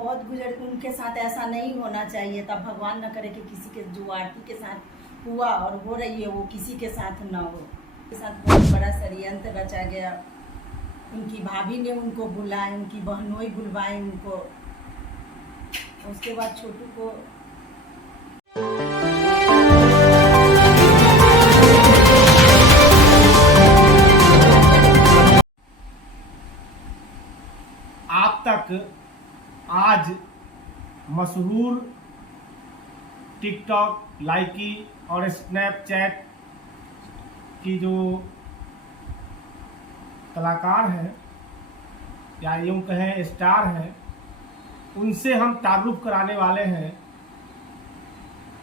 बहुत गुजर, उनके साथ ऐसा नहीं होना चाहिए था। भगवान न करे कि किसी के जो आरती के साथ हुआ और हो रही है वो किसी के साथ ना हो। के साथ बहुत बड़ा षड्यंत्र रचा गया। उनकी भाभी ने उनको बुलाए, उनकी बहनों बुलवाए उनको। उसके बाद छोटू को आप तक आज मशहूर टिकटॉक, लाइकी और स्नैपचैट की जो कलाकार हैं या यूँ कहें स्टार हैं, उनसे हम तारुफ कराने वाले हैं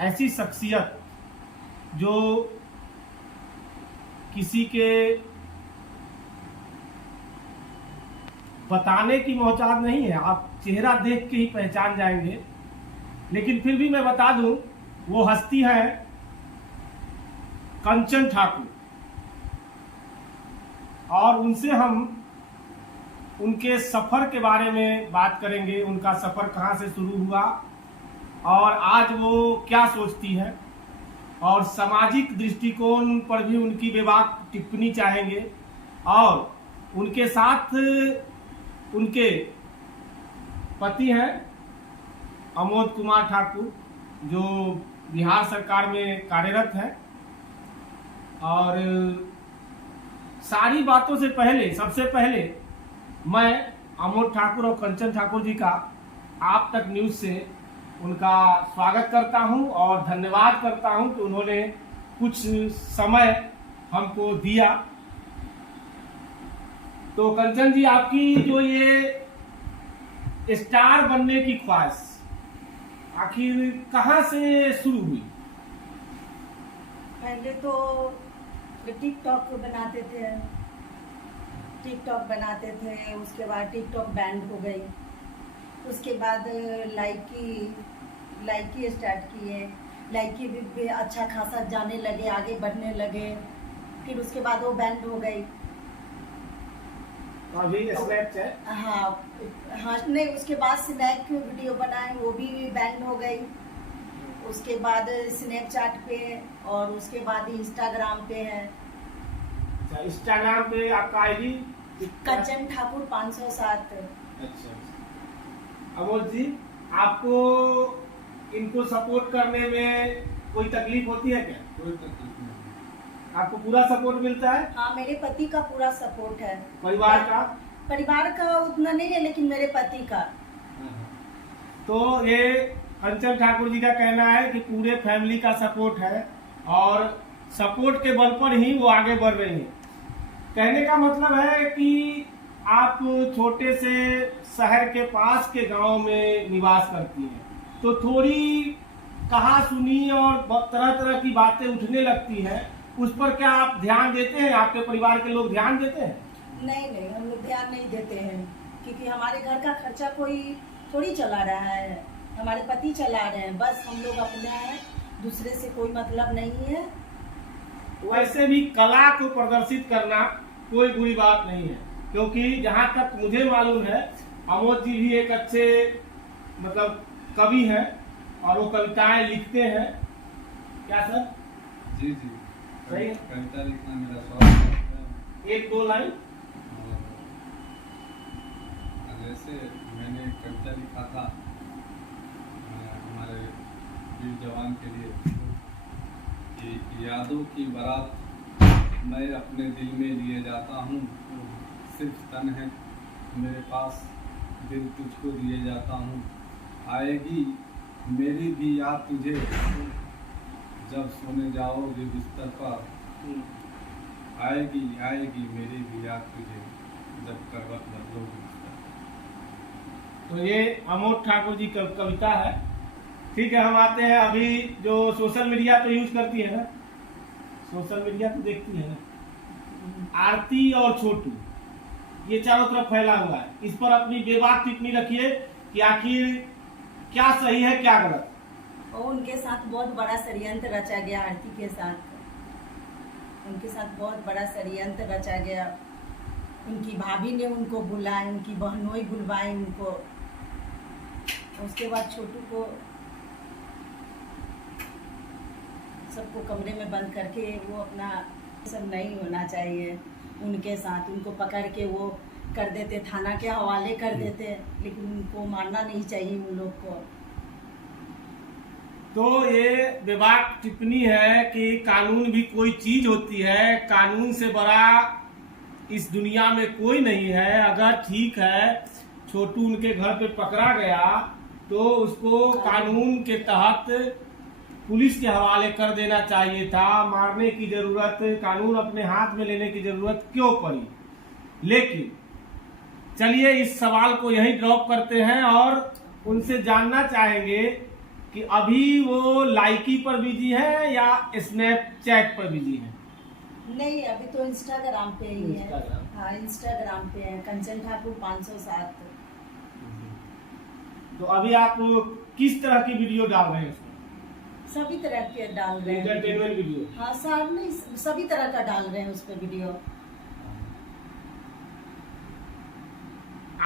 ऐसी शख्सियत जो किसी के बताने की मोहताज नहीं है। आप चेहरा देख के ही पहचान जाएंगे, लेकिन फिर भी मैं बता दूं, वो हस्ती है कंचन ठाकुर। और उनसे हम उनके सफर के बारे में बात करेंगे। उनका सफर कहाँ से शुरू हुआ और आज वो क्या सोचती है, और सामाजिक दृष्टिकोण पर भी उनकी बेबाक टिप्पणी चाहेंगे। और उनके साथ उनके पति हैं अमोद कुमार ठाकुर, जो बिहार सरकार में कार्यरत है। और सारी बातों से पहले, सबसे पहले मैं अमोद ठाकुर और कंचन ठाकुर जी का आप तक न्यूज से उनका स्वागत करता हूं और धन्यवाद करता हूं कि उन्होंने कुछ समय हमको दिया। तो कंचन जी, आपकी जो ये स्टार बनने की ख्वाहिश आखिर कहाँ से शुरू हुई? पहले तो टिकटॉक बनाते थे, उसके बाद टिकटॉक बैंड हो गई। उसके बाद लाइकी स्टार्ट किए। लाइकी भी अच्छा खासा जाने लगे, आगे बढ़ने लगे। फिर उसके बाद वो बैंड हो गई। अभी स्नैपचैट, हाँ नहीं, उसके बाद स्नैप की वीडियो बनाए, वो भी बैंड हो गई। उसके बाद स्नैपचैट पे, और उसके बाद इंस्टाग्राम पे है। इंस्टाग्राम पे आपका आईडी कंचन ठाकुर 507। अच्छा। अमोद जी, आपको इनको सपोर्ट करने में कोई तकलीफ होती है क्या? कोई तकलीफ नहीं। आपको पूरा सपोर्ट मिलता है? हाँ, मेरे पति का पूरा सपोर्ट है। परिवार का उतना नहीं है, लेकिन मेरे पति का। तो ये कंचन ठाकुर जी का कहना है कि पूरे फैमिली का सपोर्ट है और सपोर्ट के बल पर ही वो आगे बढ़ रही हैं। कहने का मतलब है कि आप छोटे से शहर के पास के गांव में निवास करती हैं, तो थोड़ी कहा सुनी और तरह तरह की बातें उठने लगती हैं। उस पर क्या आप ध्यान देते हैं? आपके परिवार के लोग ध्यान देते हैं? नहीं, हम लोग ध्यान नहीं देते हैं, क्योंकि हमारे घर का खर्चा कोई थोड़ी चला रहा है, हमारे पति चला रहे हैं। बस हम लोग अपना है, दूसरे से कोई मतलब नहीं है। वैसे भी कला को प्रदर्शित करना कोई बुरी बात नहीं है, क्योंकि जहाँ तक मुझे मालूम है, अमोद जी भी एक अच्छे मतलब कवि हैं और वो कविताएं लिखते हैं। क्या सर? जी सही है। कविता लिखना मेरा शौक है। एक दो लाइन। जैसे मैंने कविता लिखा था हमारे वीर जवान के लिए कि यादों की बारात मैं अपने दिल में लिए जाता हूँ, सिर्फ तन है मेरे पास, दिल तुझको दिए जाता हूँ। आएगी मेरी भी याद तुझे जब सोने जाओगे बिस्तर पर, आएगी मेरी भी याद तुझे जब करवट बदलोगे बिस्तर पर। तो ये अमोद ठाकुर जी का कविता है। ठीक है, हम आते हैं अभी जो सोशल मीडिया तो यूज करती है ना, सोशल मीडिया तो देखती है ना, आरती और छोटू ये चारों तरफ फैला हुआ है। इस पर अपनी बेबाक टिप्पणी रखिए कि आखिर क्या सही है क्या गलत। और उनके साथ बहुत बड़ा षड्यंत्र रचा गया। आरती के साथ उनके साथ बहुत बड़ा षड्यंत्र रचा गया। उनकी भाभी ने उनको बुलाए, उनकी बहनों बुलवाए उनको। उसके बाद छोटू को सबको कमरे में बंद करके वो अपना सब नहीं होना चाहिए उनके साथ। उनको पकड़ के वो कर देते, थाना के हवाले कर देते, लेकिन उनको मारना नहीं चाहिए उन लोग को। तो ये बेबाक टिप्पणी है कि कानून भी कोई चीज होती है, कानून से बड़ा इस दुनिया में कोई नहीं है। अगर ठीक है छोटू उनके घर पे पकड़ा गया तो उसको कानून के तहत पुलिस के हवाले कर देना चाहिए था। मारने की जरूरत, कानून अपने हाथ में लेने की जरूरत क्यों पड़ी? लेकिन चलिए इस सवाल को यहीं ड्रॉप करते हैं और उनसे जानना चाहेंगे कि अभी वो लाइकी पर बिजी है या स्नैपचैट पर बिजी है? नहीं, अभी तो इंस्टाग्राम पे ही है। इंस्टाग्राम। हाँ, इंस्टाग्राम पे है कंचन ठाकुर 507। तो अभी आप किस तरह की वीडियो डाल रहे हैं उसमें? सभी तरह के डाल रहे हैं। Entertainment video? हाँ सर, नहीं सभी तरह का डाल रहे हैं उस पर वीडियो।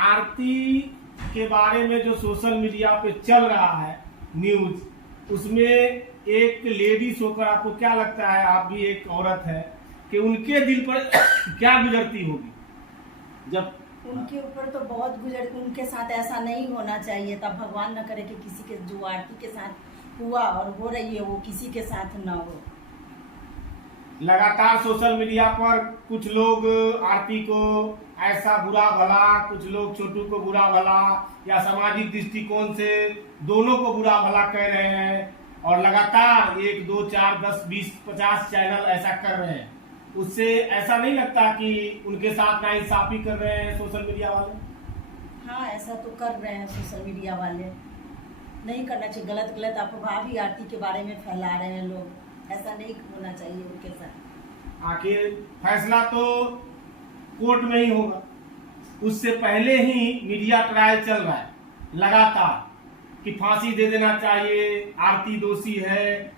आरती के बारे में जो सोशल मीडिया पे चल रहा है न्यूज, उसमें एक लेडीज होकर आपको क्या लगता है, आप भी एक औरत है, कि उनके दिल पर क्या गुजरती होगी जब उनके ऊपर तो बहुत गुजर, उनके साथ ऐसा नहीं होना चाहिए था। भगवान न करे कि किसी के जो आरती के साथ हुआ और हो रही है वो किसी के साथ न हो। लगातार सोशल मीडिया पर कुछ लोग आरती को ऐसा बुरा भला, कुछ लोग छोटू को बुरा भला या सामाजिक दृष्टिकोण से दोनों को बुरा भला कह रहे हैं, और लगातार 1, 2, 4, 10, 20, 50 चैनल ऐसा कर रहे हैं। उससे ऐसा नहीं लगता कि उनके साथ नाइंसाफी कर रहे हैं सोशल मीडिया वाले? हाँ, ऐसा तो कर रहे हैं सोशल मीडिया वाले। नहीं करना चाहिए, गलत गलत अफवाह भी आरती के बारे में फैला रहे हैं लोग। ऐसा नहीं होना चाहिए उनके साथ। आखिर फैसला तो कोर्ट में ही होगा, उससे पहले ही मीडिया ट्रायल चल रहा है लगातार कि फांसी दे देना चाहिए, आरती दोषी है,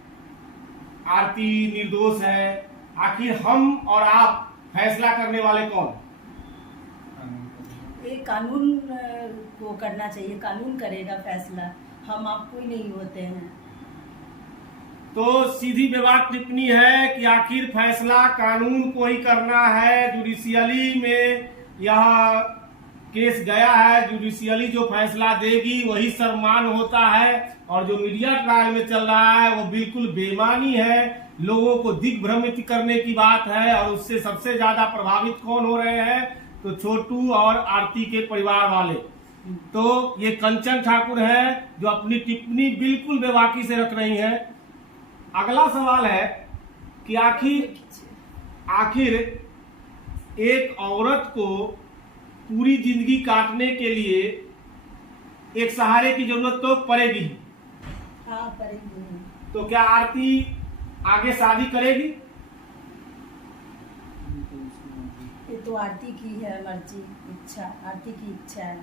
आरती निर्दोष है। आखिर हम और आप फैसला करने वाले कौन? ये कानून को करना चाहिए, कानून करेगा फैसला, हम आप कोई नहीं होते हैं। तो सीधी बेबाक टिप्पणी है कि आखिर फैसला कानून को ही करना है। जुडिशियली में यह केस गया है, जुडिशियली जो फैसला देगी वही सर्वमान्य होता है, और जो मीडिया ट्रायल में चल रहा है वो बिल्कुल बेईमानी है, लोगों को दिग्भ्रमित करने की बात है। और उससे सबसे ज्यादा प्रभावित कौन हो रहे हैं? तो छोटू और आरती के परिवार वाले। तो ये कंचन ठाकुर है जो अपनी टिप्पणी बिल्कुल बेबाकी से रख रही है। अगला सवाल है कि आखिर एक औरत को पूरी जिंदगी काटने के लिए एक सहारे की जरूरत तो पड़ेगी। हाँ, पड़ेगी। तो क्या आरती आगे शादी करेगी? ये तो आरती की है मर्जी, इच्छा, आरती की इच्छा है।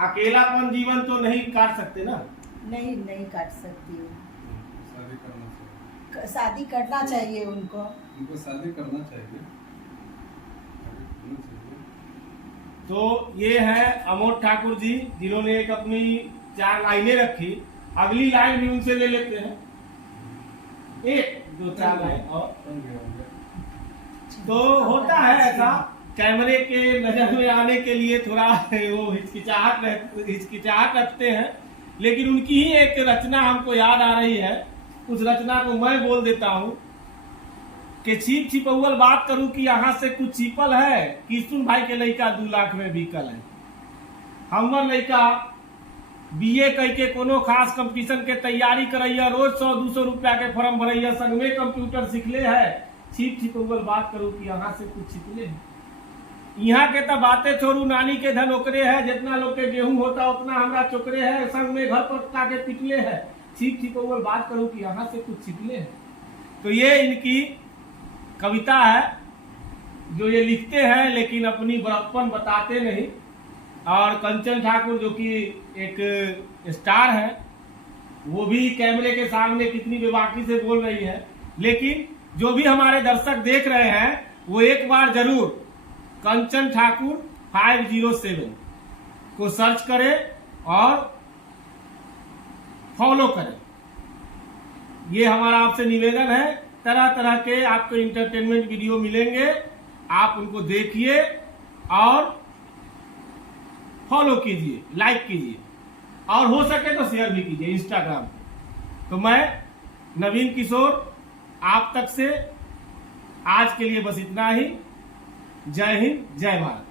अकेलापन जीवन तो नहीं काट सकते ना? नहीं, नहीं काट सकती हूँ। शादी करना चाहिए, शादी करना चाहिए उनको शादी करना चाहिए। तो ये है अमोद ठाकुर जी, जिन्होंने एक अपनी 4 लाइनें रखी। अगली लाइन भी उनसे ले लेते हैं, 1, 2, 4 लाइन और। तो होता है ऐसा, कैमरे के नजर में आने के लिए थोड़ा वो हिचकिचाहट रखते हैं, लेकिन उनकी ही एक रचना हमको याद आ रही है। उस रचना को मैं बोल देता हूँ कि छिप छिपौल बात करूं कि यहाँ से कुछ छिपल है, किशुन भाई के लड़का 2 लाख में बिकल है। हमर लड़का बीए कह के कोनो खास कंपटीशन के तैयारी करैया, रोज 100-200 रुपया के फॉर्म भरैया, संग में कंप्यूटर सीखले है। छिप छिपौल बात करूं कि यहाँ से कुछ छिपले है। यहाँ के तो बातें छोड़ू, नानी के धन ओकरे है, जितना लोग के गेहूं होता उतना हमरा चोकरे है, संग में घर पर के पिटले है। छिप छिपौल बात करूं कि यहाँ से कुछ छिपले है। तो ये इनकी कविता है जो ये लिखते हैं, लेकिन अपनी बड़प्पन बताते नहीं। और कंचन ठाकुर जो कि एक स्टार है, वो भी कैमरे के सामने कितनी बेबाकी से बोल रही है। लेकिन जो भी हमारे दर्शक देख रहे हैं वो एक बार जरूर कंचन ठाकुर 507 को सर्च करें और फॉलो करें। ये हमारा आपसे निवेदन है। तरह तरह के आपको इंटरटेनमेंट वीडियो मिलेंगे, आप उनको देखिए और फॉलो कीजिए, लाइक कीजिए और हो सके तो शेयर भी कीजिए इंस्टाग्राम पे। तो मैं नवीन किशोर आप तक से आज के लिए बस इतना ही। जय हिंद, जय भारत।